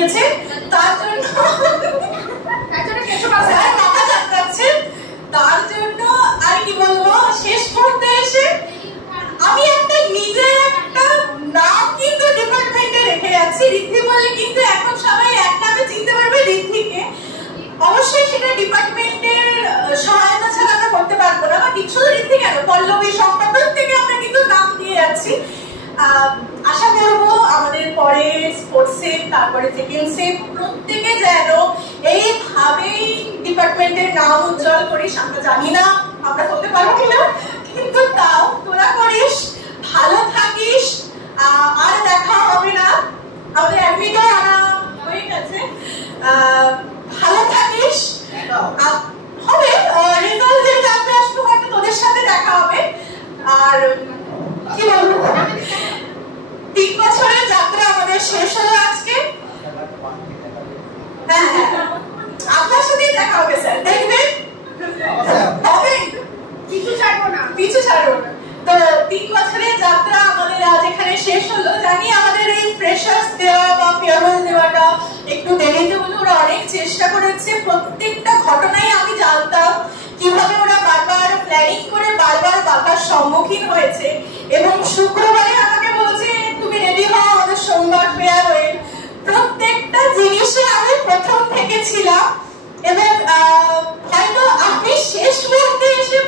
দিয়েছে, তার জন্য মাথা চাপড়াচ্ছে, তার জন্য আর কি বলবো, শেষ মুহূর্তে এসে আমি একটা নিজের একটা নাম কিন্তু ডিপার্টমেন্টে রেখে যাচ্ছি, ঋদ্ধি বলে, কিন্তু এখন সবাই এক নামে চিনতে পারবে ঋদ্ধিকে। অবশ্যই সেটা ডিপার্টমেন্টের সহায়তা ছাড়া আমরা করতে পারবো না, বা শুধু ঋদ্ধি কেন, পল্লবী, শঙ্কর, প্রত্যেকে আমরা কিন্তু নাম দিয়ে যাচ্ছি। আশা করবো আমাদের পরে স্পোর্টসে, তারপরে সেকেন্ডসে প্রত্যেকে যেন এইভাবেই ডিপার্টমেন্টের নাম উজ্জ্বল করিস। আমরা জানি না আমরা করতে পারবো কিনা, কিন্তু তাও তোরা করিস, ভালো থাকিস, আর দেখা হবে না, আমাদের অ্যাডমিটও আনা হয়ে গেছে, ভালো থাকিস, হবে রেজাল্ট যেটা আমরা আসবো হয়তো তোদের সাথে দেখা হবে। আর কি বলবো, 3 বছরের যাত্রা আমাদের শেষ হলো আজকে। হ্যাঁ হ্যাঁ, আপনার সাথেই দেখা হবে স্যার, দেখবেন হবে, পিছু ছাড়বো না, পিছু ছাড়বো না। তো 3 বছরের যাত্রা আমাদের আজ এখানে শেষ হলো। জানি আমাদের এই ফ্রেশার্স দেওয়া বা ফেয়ারওয়েল দেওয়াটা একটু দেরিতে হলো, ওরা অনেক চেষ্টা করেছে, প্রত্যেকটা ঘটনাই আমি জানতাম কিভাবে ওরা বারবার প্ল্যানিং করে বারবার বাধার সম্মুখীন হয়েছে, এবং শুক্রবারে আমাকে বলছে তুমি রেডি হও আমাদের সোমবার ফেয়ারওয়েল। প্রত্যেকটা জিনিসে আমি প্রথম থেকে ছিলাম, এবং হয়তো আপনি শেষ মুহূর্তে এসে